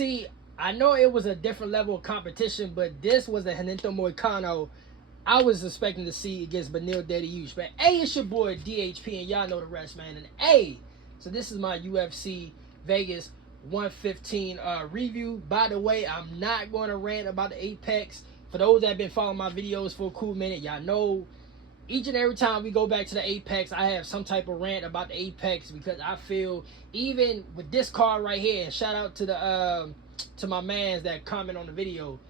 See, I know it was a different level of competition, but this was a Renato Moicano I was expecting to see against Beneil Dariush. But hey, it's your boy DHP, and y'all know the rest, man. And hey, so this is my UFC Vegas 115 review. By the way, I'm not going to rant about the Apex. For those that have been following my videos for a cool minute, y'all know each and every time we go back to the Apex, I have some type of rant about the Apex, because I feel even with this card right here, and shout out to the to my mans that comment on the video.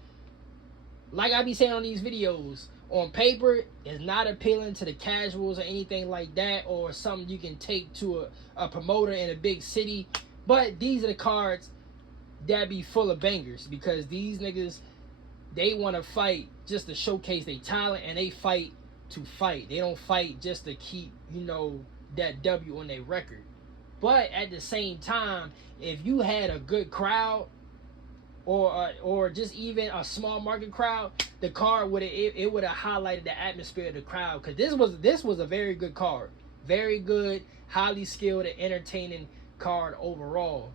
Like I be saying on these videos, on paper, it's not appealing to the casuals or anything like that, or something you can take to a promoter in a big city. But these are the cards that be full of bangers, because these niggas, they want to fight just to showcase their talent, and they fight to fight. They don't fight just to keep, that W on their record. But at the same time, if you had a good crowd, or just even a small market crowd, the card would have highlighted the atmosphere of the crowd. Because this was a very good card, very good, highly skilled and entertaining card overall.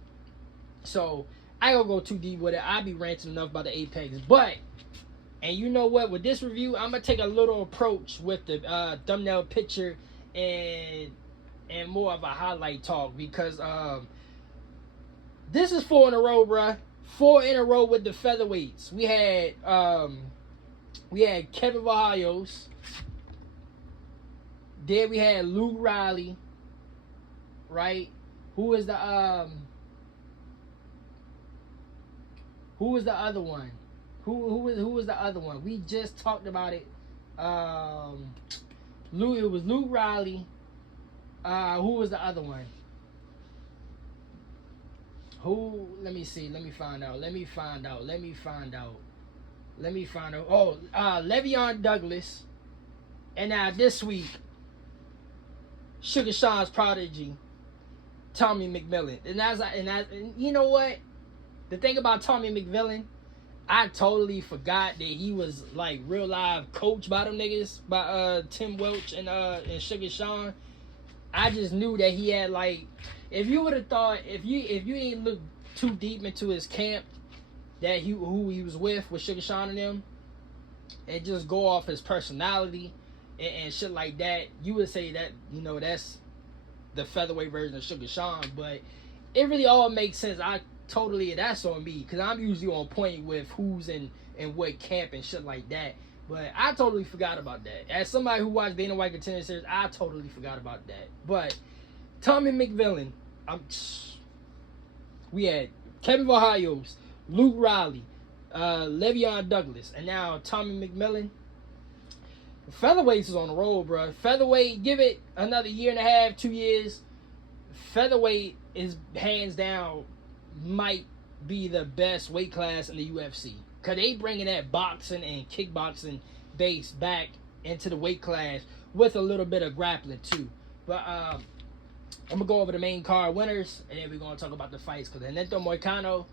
So I don't go too deep with it. I be ranting enough about the Apex, and you know what? With this review, I'm gonna take a little approach with the thumbnail picture and more of a highlight talk, because this is 4 in a row, bruh. 4 in a row with the featherweights. We had Kevin Valhaios. Then we had Luke Riley, right? Who was the other one? Who was the other one? We just talked about it. It was Luke Riley. Who was the other one? Who? Let me see. Let me find out. Oh, Le'Veon Douglas. And now this week, Sugar Sean's prodigy, Tommy Mcmillen. And you know what? The thing about Tommy Mcmillen, I totally forgot that he was like real live coached by them niggas, by Tim Welch and Sugar Sean. I just knew that he had, like, if you would have thought, if you didn't look too deep into his camp, that who he was with Sugar Sean and them, and just go off his personality and shit like that, you would say that, that's the featherweight version of Sugar Sean. But it really all makes sense. That's on me, because I'm usually on point with who's in what camp and shit like that. But I totally forgot about that. As somebody who watched Dana White Contender Series, I totally forgot about that. But Tommy Mcmillen, we had Kevin Valhaios, Luke Riley, Le'Veon Douglas, and now Tommy Mcmillen. Featherweights is on the roll, bro. Featherweight, give it another year and a half, 2 years. Featherweight is hands down might be the best weight class in the UFC. Because they bringing that boxing and kickboxing base back into the weight class with a little bit of grappling too. But I'm going to go over the main card winners, and then we're going to talk about the fights. Because Renato Moicano,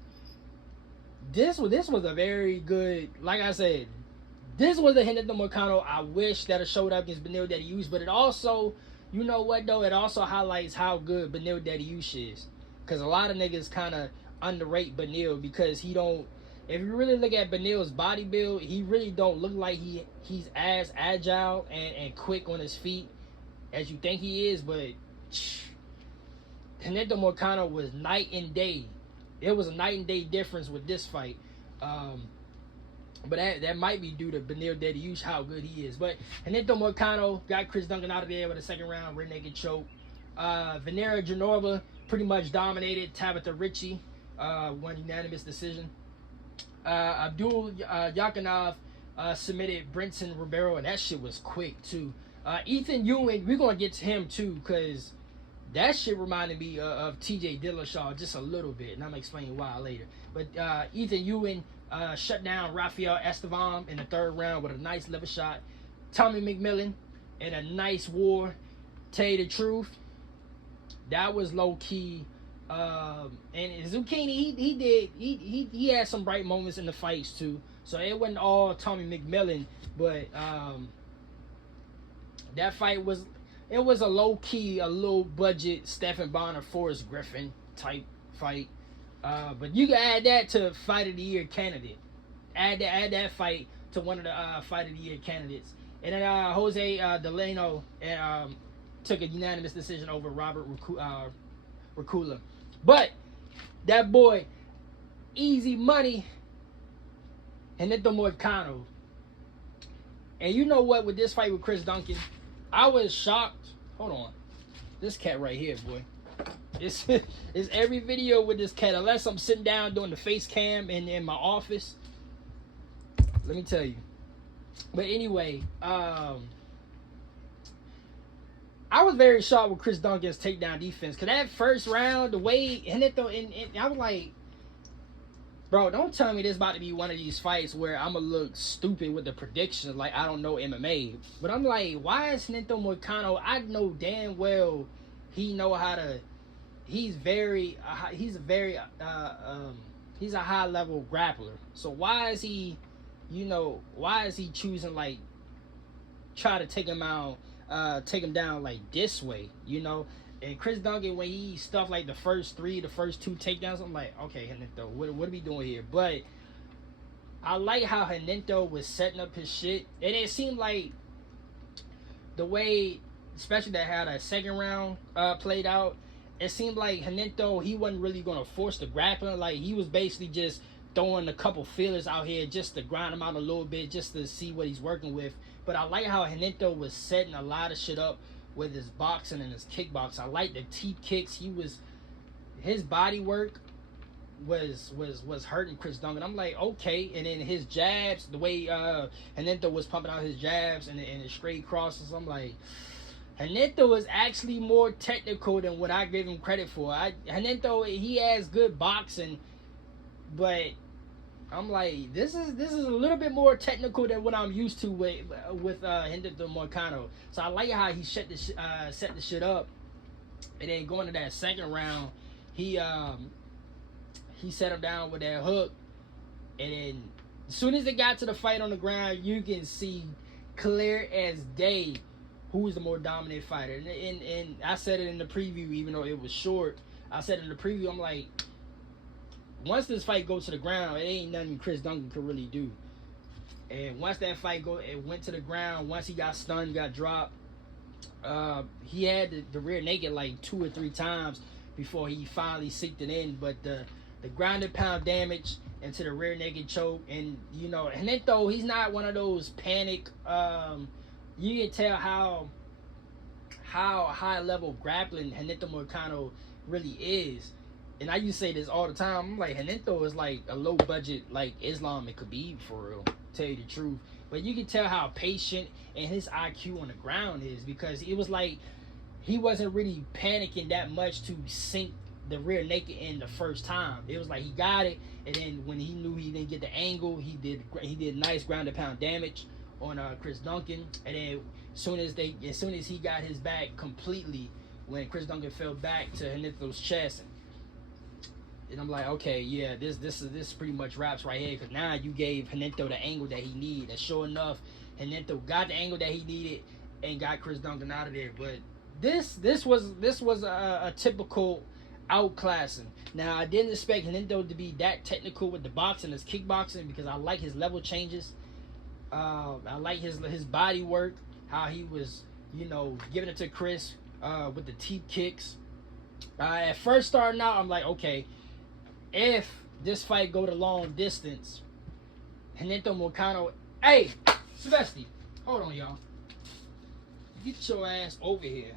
this was a very good, like I said, this was a Renato Moicano I wish that it showed up against Beneil Dariush. But it also, you know what though, it also highlights how good Beneil Dariush is. Because a lot of niggas kind of underrate Beneil, because he don't, if you really look at Beneil's body build, he really don't look like he's as agile and quick on his feet as you think he is. But Renato Moicano was night and day. It was a night and day difference with this fight. But that might be due to Beneil Dariush, how good he is. But Renato Moicano got Chris Duncan out of there with a second round rear naked choke. Venera Janova pretty much dominated. Tabitha Ritchie won unanimous decision. Abdul Yakinov submitted Brinson Ribeiro, and that shit was quick too. Ethan Ewing, we're gonna get to him too, because that shit reminded me of TJ Dillashaw just a little bit, and I'm gonna explain why later. But Ethan Ewing shut down Rafael Estevam in the third round with a nice liver shot. Tommy Mcmillen in a nice war. Tell you the truth, that was low key. And Zucchini, he had some bright moments in the fights too. So it wasn't all Tommy Mcmillen, but that fight was a low key, a low budget Stephen Bonner, Forrest Griffin type fight. But you can add that to fight of the year candidate. Add that fight to one of the fight of the year candidates. And then Jose Delano took a unanimous decision over Robert Racula. But that boy, easy money, Henito Moicano. And you know what? With this fight with Chris Duncan, I was shocked. Hold on, this cat right here, boy. It's it's every video with this cat. Unless I'm sitting down doing the face cam in my office. Let me tell you. But anyway, I was very shocked with Chris Duncan's takedown defense. Cause that first round, the way Henito and I was like, bro, don't tell me this about to be one of these fights where I'm gonna look stupid with the predictions like I don't know MMA. But I'm like, why is Henito Moicano? I know damn well he know how to. He's a high level grappler. So why is he choosing like try to take him down like this way, you know? And Chris Duncan, when he stuffed like the first two takedowns, I'm like, okay, Henito, what are we doing here? But I like how Henito was setting up his shit, and it seemed like the way, especially that how that second round played out, it seemed like Henito, he wasn't really gonna force the grappling. Like he was basically just throwing a couple feelers out here just to grind him out a little bit, just to see what he's working with. But I like how Henito was setting a lot of shit up with his boxing and his kickboxing. I like the teep kicks. His body work was hurting Chris Duncan. I'm like, okay. And then his jabs, the way Henito was pumping out his jabs and his straight crosses, I'm like, Henito is actually more technical than what I give him credit for. Henito, he has good boxing, but I'm like, this is a little bit more technical than what I'm used to with Henito Moicano. So I like how he set the shit up, and then going to that second round, he set him down with that hook, and then as soon as it got to the fight on the ground, you can see clear as day who's the more dominant fighter. And I said it in the preview, even though it was short. I said in the preview, I'm like, once this fight goes to the ground, it ain't nothing Chris Duncan could really do. And once that fight went to the ground, once he got stunned, got dropped, he had the rear naked like 2 or 3 times before he finally sinked it in. But the grounded pound damage into the rear naked choke, and you know, Henito, he's not one of those panic. You can tell how high level grappling Henito Moicano really is. And I used to say this all the time. I'm like, Henito is like a low budget, like Islam and Khabib for real. Tell you the truth. But you can tell how patient and his IQ on the ground is, because it was like he wasn't really panicking that much to sink the rear naked in the first time. It was like he got it, and then when he knew he didn't get the angle, he did nice grounded pound damage on Chris Duncan. And then as soon as he got his back completely, when Chris Duncan fell back to Henito's chest, and I'm like, okay, yeah, this pretty much wraps right here, because now you gave Henito the angle that he needed, and sure enough, Henito got the angle that he needed and got Chris Duncan out of there. But this was a typical outclassing. Now, I didn't expect Henito to be that technical with the boxing, his kickboxing, because I like his level changes. I like his body work, how he was, you know, giving it to Chris with the teep kicks. At first starting out, I'm like, okay, if this fight go the long distance, Henito Moicano, hey, Silvestri, hold on, y'all. Get your ass over here.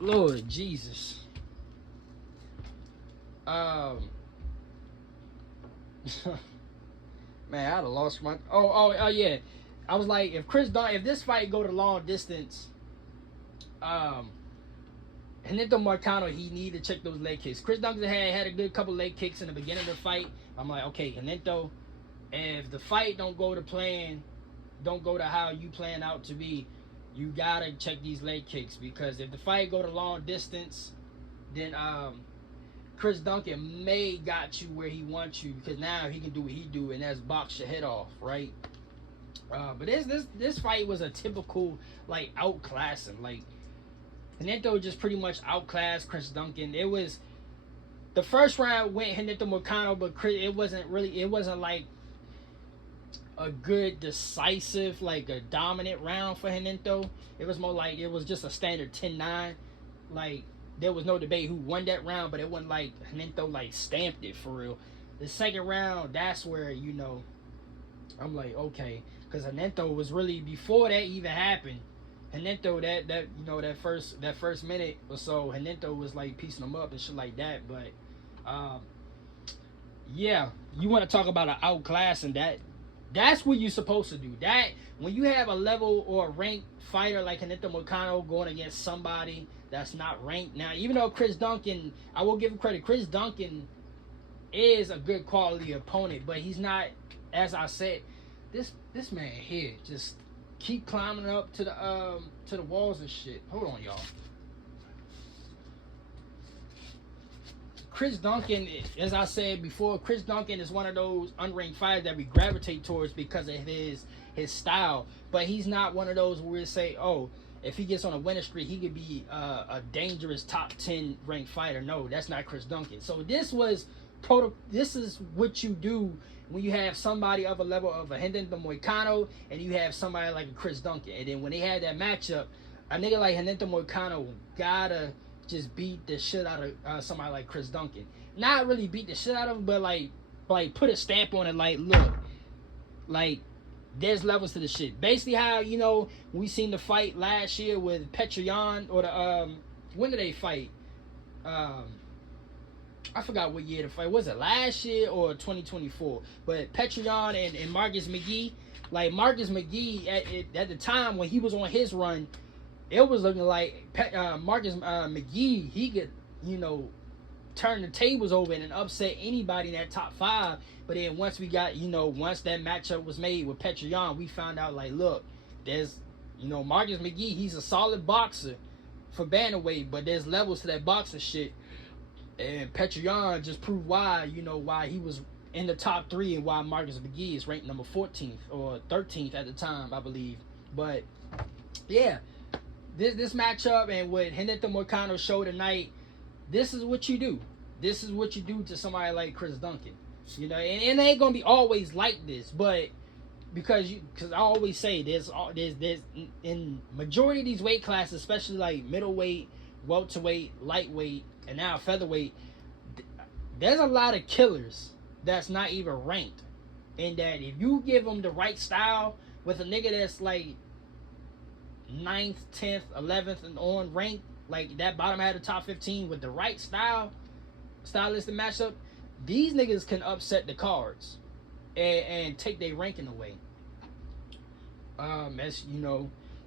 Lord Jesus. Man, I'd have lost my. Oh, yeah. I was like, if this fight go to long distance, Henito Moicano, he needed to check those leg kicks. Chris Duncan had a good couple leg kicks in the beginning of the fight. I'm like, okay, Henito, if the fight don't go to how you plan out to be, you gotta check these leg kicks, because if the fight go to long distance, then Chris Duncan may got you where he wants you, because now he can do what he do, and that's box your head off, right? But this fight was a typical like outclassing. Like, Hinento just pretty much outclassed Chris Duncan. It was the first round went Hinento Moicano, but it wasn't like a good decisive, like a dominant round for Hinento. It was more like it was just a standard 10-9. Like there was no debate who won that round, but it wasn't like Hinento like stamped it for real. The second round, that's where I'm like, okay, because Hinento was really, before that even happened, Hinento that first minute or so, Hinento was like piecing them up and shit like that. But yeah, you want to talk about an outclassing, that's what you're supposed to do. That when you have a level or a ranked fighter like Hinento Moicano going against somebody that's not ranked. Now, even though Chris Duncan, I will give him credit, Chris Duncan is a good quality opponent, but he's not, as I said, this man here just keep climbing up to the walls and shit. Hold on, y'all. Chris Duncan, as I said before, Chris Duncan is one of those unranked fighters that we gravitate towards because of his style. But he's not one of those where we say, oh, if he gets on a winning streak, he could be a dangerous top 10 ranked fighter. No, that's not Chris Duncan. So this is what you do when you have somebody of a level of a Hinento Moicano and you have somebody like a Chris Duncan. And then when they had that matchup, a nigga like Hinento Moicano gotta just beat the shit out of somebody like Chris Duncan. Not really beat the shit out of him, but like put a stamp on it. Like, look, like there's levels to the shit. Basically, how we seen the fight last year with Petroyan, or the when did they fight? I forgot what year the fight was. It last year or 2024? But Petroyan and Marcus McGee. Like Marcus McGee at the time when he was on his run, it was looking like Marcus McGee, he could, turn the tables over and upset anybody in that top 5. But then once we got, once that matchup was made with Petroyan, we found out, like, look, there's, Marcus McGee, he's a solid boxer for bantamweight, but there's levels to that boxing shit. And Petroyan just proved why, why he was in the top 3 and why Marcus McGee is ranked number 14th or 13th at the time, I believe. But, yeah. This matchup and what Hinento Moicano showed tonight, this is what you do. This is what you do to somebody like Chris Duncan. And it ain't gonna be always like this, but because I always say there's in majority of these weight classes, especially like middleweight, welterweight, lightweight, and now featherweight, there's a lot of killers that's not even ranked. And that if you give them the right style with a nigga that's like 9th, 10th, 11th, and on ranked, like that bottom half of the top 15 with the right stylistic matchup, these niggas can upset the cards and take their ranking away.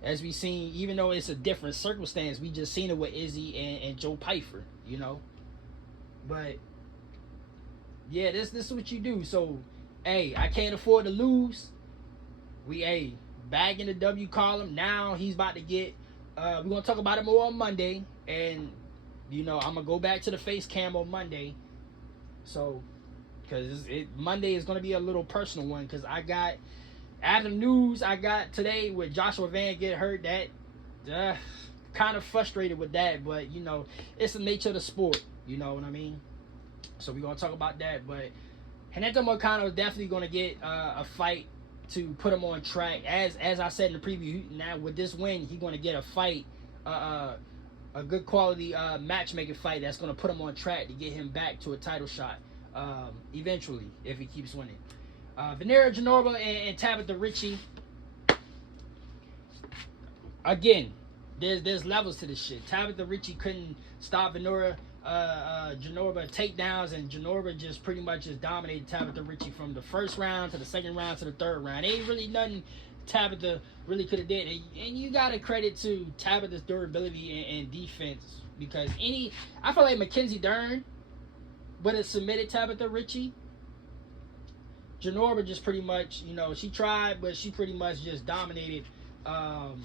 As we seen, even though it's a different circumstance, we just seen it with Izzy and Joe Pyfer, But yeah, this is what you do. So, hey, I can't afford to lose. Back in the W column. Now he's about to get we're gonna talk about it more on Monday, and I'm gonna go back to the face cam on Monday, so because Monday is gonna be a little personal one, because I got, after the news I got today with Joshua Van get hurt, that kind of frustrated with that, but it's the nature of the sport, you know what I mean. So we're gonna talk about that. But Hinento Moicano is definitely gonna get a fight to put him on track. As I said in the preview, now with this win, he's going to get a fight, a good quality matchmaking fight that's going to put him on track to get him back to a title shot eventually if he keeps winning. Vanera Janorba and Tabitha Ricci. Again, there's levels to this shit. Tabitha Ricci couldn't stop Janorba takedowns, and Janorba just pretty much just dominated Tabitha Ricci from the first round to the second round to the third round. Ain't really nothing Tabitha really could have did, and you gotta credit to Tabitha's durability and defense, because I feel like Mackenzie Dern would have submitted Tabitha Ricci. Janorba just pretty much, she tried, but she pretty much just dominated her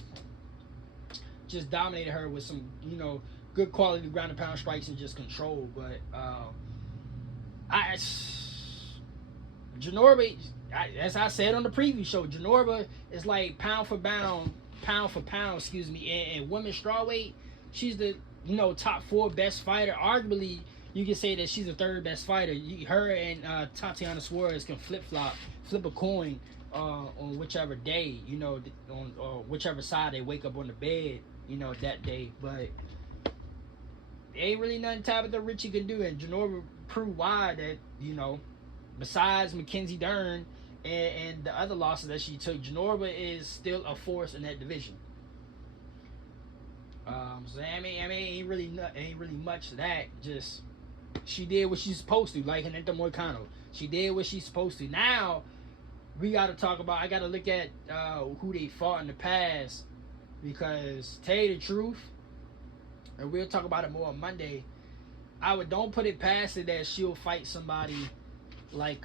with some, good quality ground and pound strikes and just control. But Janorba, as I said on the preview show, Janorba is like pound for pound, and women's strawweight. she's the top 4 best fighter. Arguably, you can say that she's the 3rd best fighter. Her and Tatiana Suarez can flip a coin on whichever day, on whichever side they wake up on the bed, that day. But ain't really nothing Tabitha Richie can do, and Genova proved why that besides Mackenzie Dern and the other losses that she took, Genova is still a force in that division. So I mean, ain't really much to that. Just she did what she's supposed to, like Hinata Moicano. She did what she's supposed to. Now we got to talk about. I got to look at who they fought in the past, because tell you the truth, and we'll talk about it more on Monday. Don't put it past it that she'll fight somebody like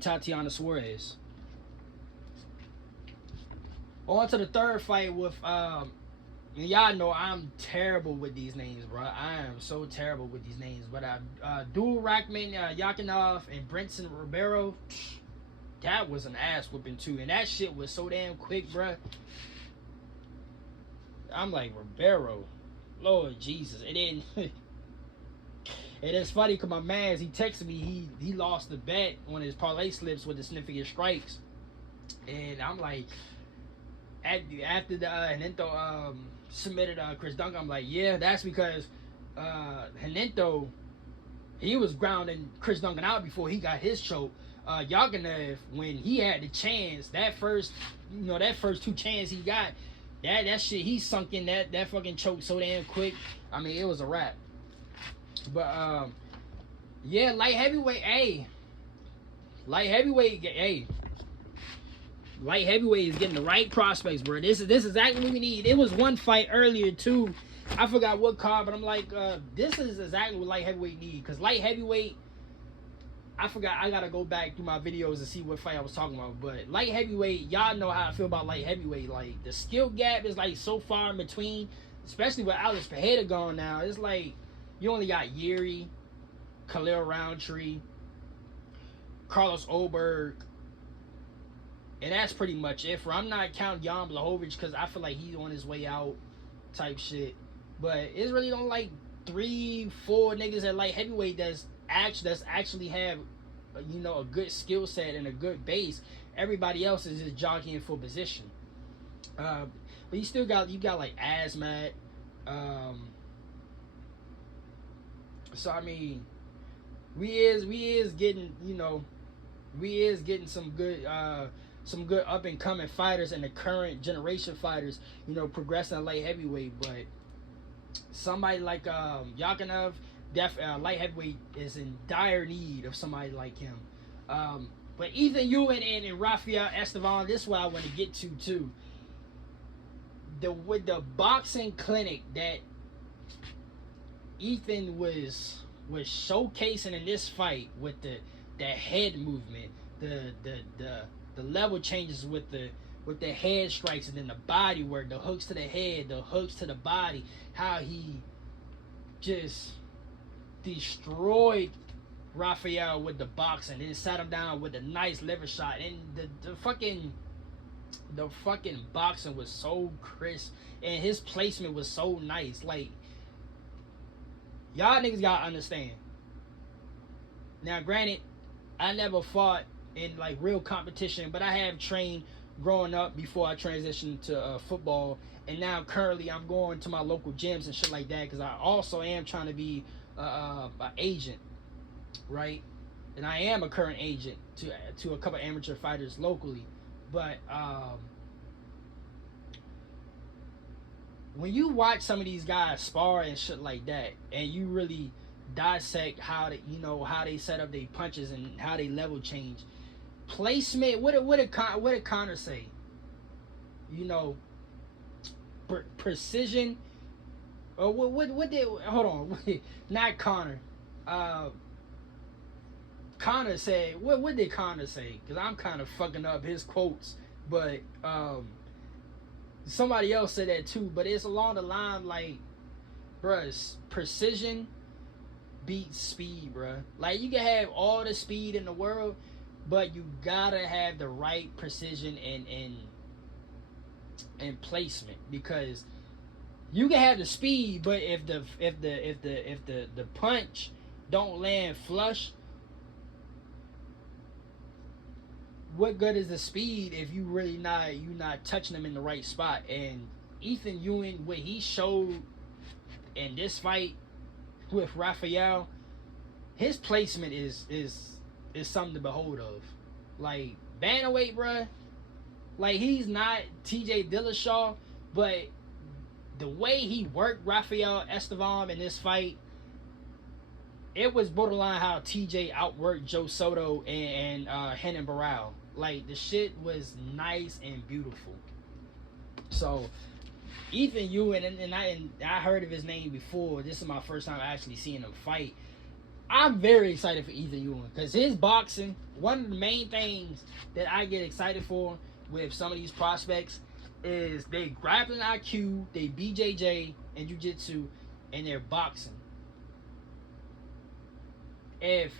Tatiana Suarez. On to the 3rd fight with and y'all know I'm terrible with these names, bro. I am so terrible with these names. But Dual Rackman Yakinov and Brenson Ribeiro, that was an ass whooping too, and that shit was so damn quick, bro. I'm like, Ribeiro, Lord Jesus, and then and it's funny because my man's, he texted me, he lost the bet on his parlay slips with the significant strikes, and I'm like, after the Henento submitted Chris Duncan, I'm like, yeah, that's because Henento, he was grounding Chris Duncan out before he got his choke. Yakinev, when he had the chance, that first 2 chances he got, that shit, he sunk in that fucking choke so damn quick. I mean, it was a wrap. But yeah, light heavyweight is getting the right prospects, bro. This is exactly what we need. It was one fight earlier too. I forgot what card, but I'm like, this is exactly what light heavyweight need. Because light heavyweight, I forgot. I gotta go back through my videos and see what fight I was talking about. But light heavyweight, y'all know how I feel about light heavyweight. Like, the skill gap is like so far in between, especially with Alex Pereira gone now. It's like you only got Yuri, Khalil Roundtree, Carlos Oberg, and that's pretty much it. I'm not counting Jan Blachowicz because I feel like he's on his way out type shit. But it's really only like 3-4 niggas at light heavyweight that's actually have a good skill set and a good base. Everybody else is just jockeying for position. But you got like Asmat. So I mean, we is getting some good up and coming fighters and the current generation fighters, progressing at light heavyweight. But somebody like Yakinov, light heavyweight is in dire need of somebody like him. But Ethan Ewan and Rafael Estevan, this is what I want to get to too. With the boxing clinic that Ethan was showcasing in this fight, with the head movement, the level changes with the head strikes, and then the body work, the hooks to the head, the hooks to the body, how he just destroyed Rafael with the boxing, and then sat him down with a nice liver shot, and the fucking boxing was so crisp, and his placement was so nice. Like, y'all niggas gotta understand. Now, granted, I never fought in like real competition, but I have trained growing up before I transitioned to football, and now currently I'm going to my local gyms and shit like that, because I also am trying to be an agent, right? And I am a current agent to a couple amateur fighters locally. But when you watch some of these guys spar and shit like that, and you really dissect how they set up their punches and how they level change, placement. What did Connor say? Precision. Or what did? Hold on, not Connor. Connor said, what did Connor say? Because I'm kind of fucking up his quotes, but somebody else said that too. But it's along the line like, bruh, precision beats speed, bruh. Like, you can have all the speed in the world, but you gotta have the right precision and placement, because You can have the speed, but if the punch don't land flush, what good is the speed if you not touching them in the right spot? And Ethan Ewing, what he showed in this fight with Raphael, his placement is something to behold of. Like bantamweight, bruh. Like he's not T.J. Dillashaw, but the way he worked Rafael Estevam in this fight, it was borderline how TJ outworked Joe Soto and Renan Barão. Like the shit was nice and beautiful. So Ethan Ewing, and I heard of his name before. This is my first time actually seeing him fight. I'm very excited for Ethan Ewing because his boxing, one of the main things that I get excited for with some of these prospects is they grappling IQ, they BJJ and jiu-jitsu, and they're boxing. If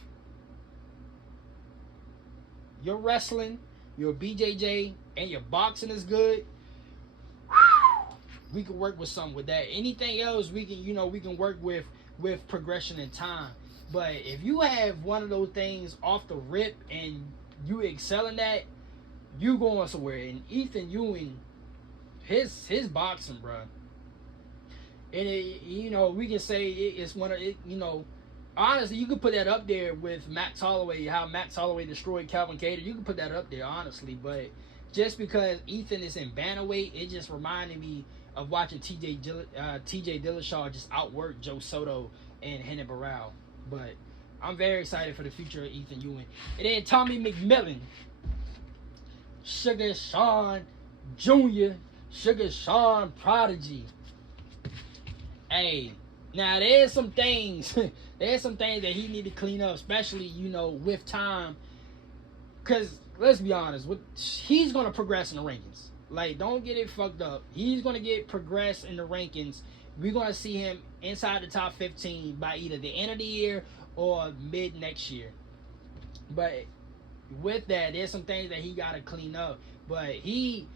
you're wrestling, your BJJ, and your boxing is good, we can work with something with that. Anything else we can work with progression in time. But if you have one of those things off the rip and you excel in that, you going somewhere. And Ethan Ewing, his boxing, bro. And we can say it's one of it. Honestly, you could put that up there with Max Holloway. How Max Holloway destroyed Calvin Kattar. You could put that up there, honestly. But just because Ethan is in bantamweight, it just reminded me of watching T.J. Dillashaw just outwork Joe Soto and Renan Barão. But I'm very excited for the future of Ethan Ewing. And then Tommy Mcmillen, Sugar Sean Jr., Sugar Sean Prodigy. Hey, now there's some things that he need to clean up, especially with time. Cause let's be honest, he's gonna progress in the rankings. Like, don't get it fucked up. He's gonna get progressed in the rankings. We're gonna see him inside the top 15 by either the end of the year or mid next year. But with that, there's some things that he gotta clean up. But he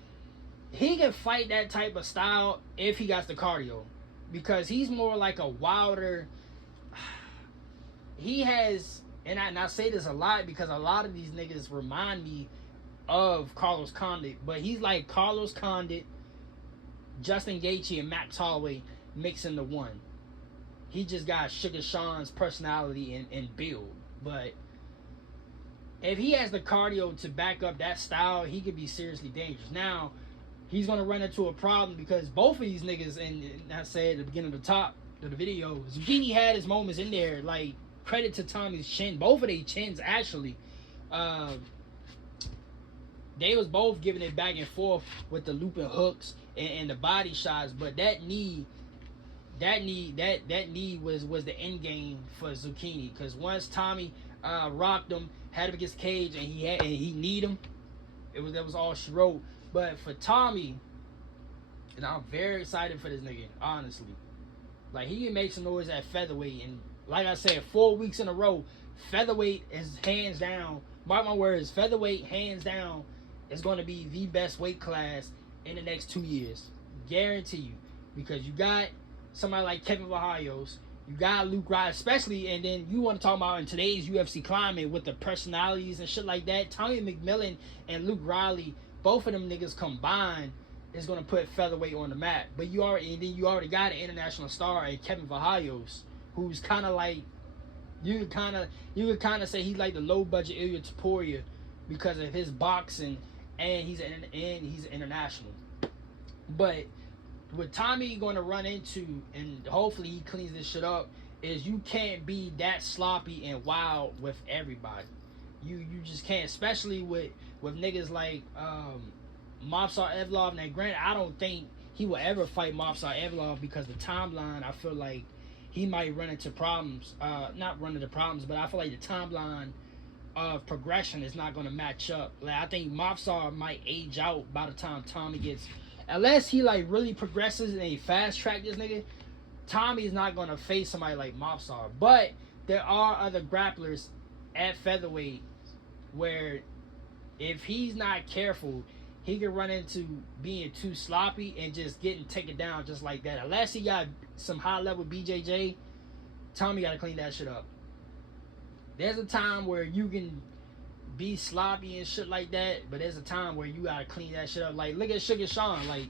can fight that type of style if he got the cardio, because he's more like a wilder. He has, and I say this a lot because a lot of these niggas remind me of Carlos Condit, but he's like Carlos Condit, Justin Gaethje, and Max Holloway mixed into one. He just got Sugar Sean's personality and build. But if he has the cardio to back up that style, he could be seriously dangerous. Now, he's going to run into a problem because both of these niggas, and I said at the beginning of the top of the video, Zucchini had his moments in there. Like, credit to Tommy's chin. Both of their chins, actually. They was both giving it back and forth with the looping hooks and the body shots. But that knee was the end game for Zucchini. Because once Tommy rocked him, had him against the cage, and he kneed him, that was all she wrote. But for Tommy, and I'm very excited for this nigga, honestly. Like, he can make some noise at featherweight, and like I said, 4 weeks in a row, featherweight is hands down, mark my words, featherweight hands down is going to be the best weight class in the next 2 years. Guarantee you. Because you got somebody like Kevin Vajayos, you got Luke Riley, especially, and then you want to talk about in today's UFC climate with the personalities and shit like that, Tommy McMillan and Luke Riley, both of them niggas combined is going to put featherweight on the map. But you already got an international star in Kevin Vajayos, who's kind of like, you could kind of say he's like the low budget Ilya Taporia because of his boxing, and he's international. But what Tommy going to run into, and hopefully he cleans this shit up, is you can't be that sloppy and wild with everybody. You just can't, especially with niggas like Movsar Evlov. Now, granted, I don't think he will ever fight Movsar Evlov because the timeline, I feel like he might run into problems. Not run into problems, but I feel like the timeline of progression is not going to match up. Like, I think Movsar might age out by the time Tommy gets, unless he like really progresses and he fast track this nigga. Tommy is not going to face somebody like Movsar. But there are other grapplers at featherweight where if he's not careful, he can run into being too sloppy and just getting taken down just like that. Unless he got some high level BJJ, Tommy got to clean that shit up. There's a time where you can be sloppy and shit like that, but there's a time where you got to clean that shit up. Like, look at Sugar Sean. Like,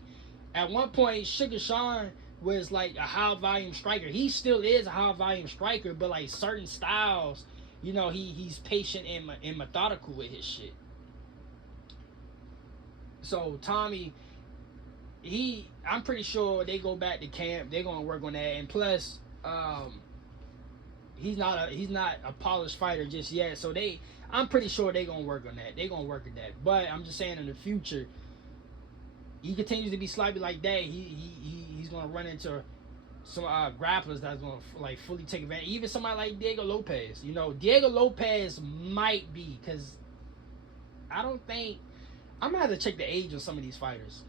at one point, Sugar Sean was like a high volume striker. He still is a high volume striker, but like certain styles, you know, he's patient and methodical with his shit. So Tommy, I'm pretty sure they go back to camp. They're gonna work on that, and plus, he's not a polished fighter just yet. So I'm pretty sure they're gonna work on that. They're gonna work on that. But I'm just saying, in the future, he continues to be sloppy like that. He's gonna run into some grapplers that's gonna like fully take advantage. Even somebody like Diego Lopez. You know, Diego Lopez might be, because I don't think. I'm gonna have to check the age of some of these fighters,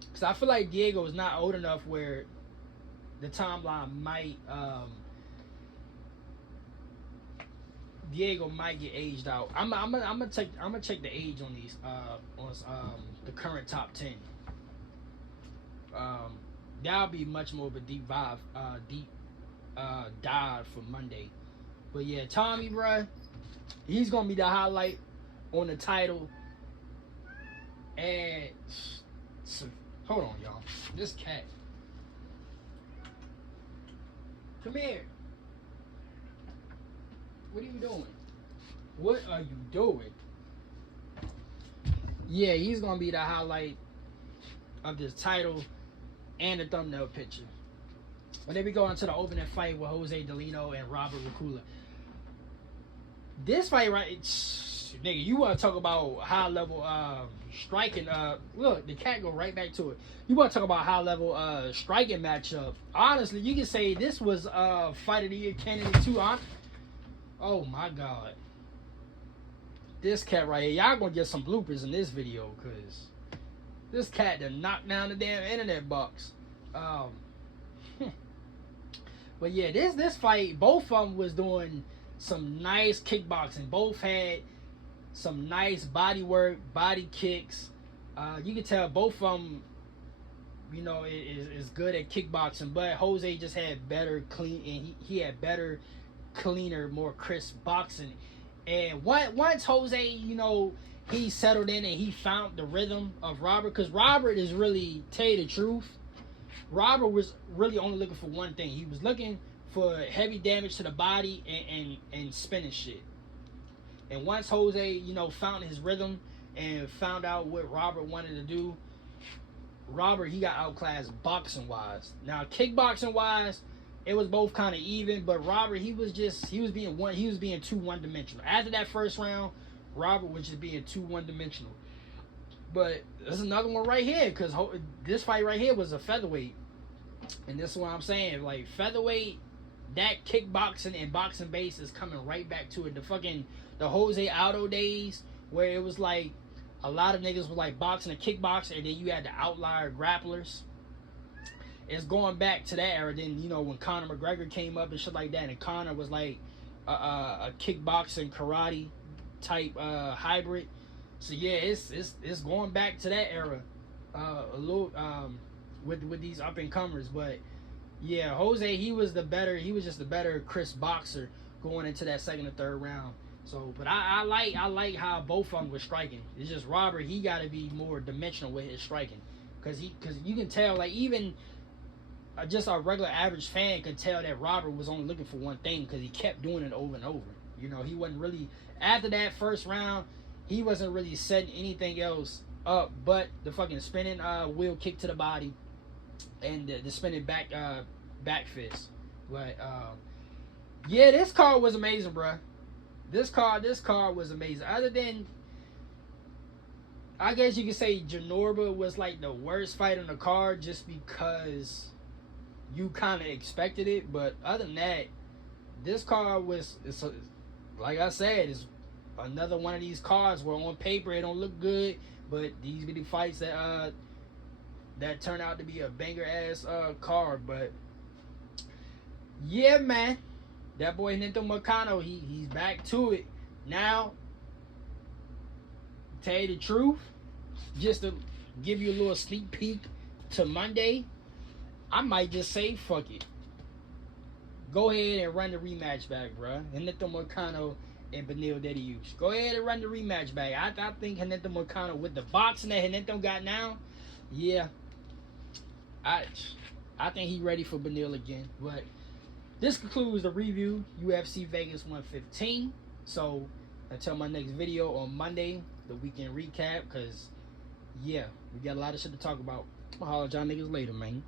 because I feel like Diego is not old enough where the timeline might Diego might get aged out. I'm gonna check the age on these on the current top 10. That'll be much more of a deep dive for Monday. But yeah, Tommy, bruh, he's gonna be the highlight on the title. And so, hold on, y'all. This cat. Come here. What are you doing? What are you doing? Yeah, he's gonna be the highlight of this title and the thumbnail picture. But then we go into the opening fight with Jose Delino and Robert Ricula. This fight, right? Nigga, you want to talk about high level striking? Look, the cat go right back to it. You want to talk about high level striking matchup? Honestly, you can say this was fight of the year candidate too. Oh my god, this cat right here. Y'all gonna get some bloopers in this video, cause this cat done knocked down the damn internet box. But yeah, this fight, both of them was doing some nice kickboxing. Both had some nice body work, body kicks. You can tell both of them, you know, is good at kickboxing. But Jose just had better clean, and he had better, cleaner, more crisp boxing. And once Jose, you know, he settled in and he found the rhythm of Robert, because Robert is really, tell you the truth, Robert was really only looking for one thing. He was looking for heavy damage to the body and spinning shit. And once Jose, you know, found his rhythm and found out what Robert wanted to do, Robert, he got outclassed boxing wise. Now kickboxing wise, it was both kind of even, but Robert, he was being too one-dimensional. After that first round, Robert was just being too one-dimensional. But there's another one right here, because this fight right here was a featherweight. And this is what I'm saying. Like, featherweight, that kickboxing and boxing base is coming right back to it. The Jose Aldo days, where it was like a lot of niggas were like boxing and kickboxing, and then you had the outlier grapplers. It's going back to that era. Then, you know, when Conor McGregor came up and shit like that, and Conor was like a kickboxing karate type hybrid. So yeah, it's going back to that era a little with these up and comers. But yeah, Jose, he was just the better crisp boxer going into that second or third round. So, but I like how both of them were striking. It's just Robert, he got to be more dimensional with his striking, because you can tell, like, even just a regular average fan could tell that Robert was only looking for one thing, because he kept doing it over and over. You know, he wasn't really, after that first round, he wasn't really setting anything else up but the fucking spinning wheel kick to the body and the spinning back fist. But yeah, this card was amazing, bruh. This card was amazing. Other than, I guess you could say Janorba was like the worst fight on the card, just because you kind of expected it. But other than that, this card like I said, it's another one of these cards where on paper it don't look good, but these be the fights that turn out to be a banger ass card. But yeah, man, that boy Nento Marcano, he's back to it now. Tell you the truth, just to give you a little sneak peek to Monday, I might just say fuck it. Go ahead and run the rematch back, bruh. Henito Moicano and Beneil Dariush. Go ahead and run the rematch back. I think Henito Moicano, with the boxing that Henito got now, yeah, I think he's ready for Beneil again. But this concludes the review, UFC Vegas 115. So until my next video on Monday, the weekend recap, because yeah, we got a lot of shit to talk about. I'll holler at y'all niggas later, man.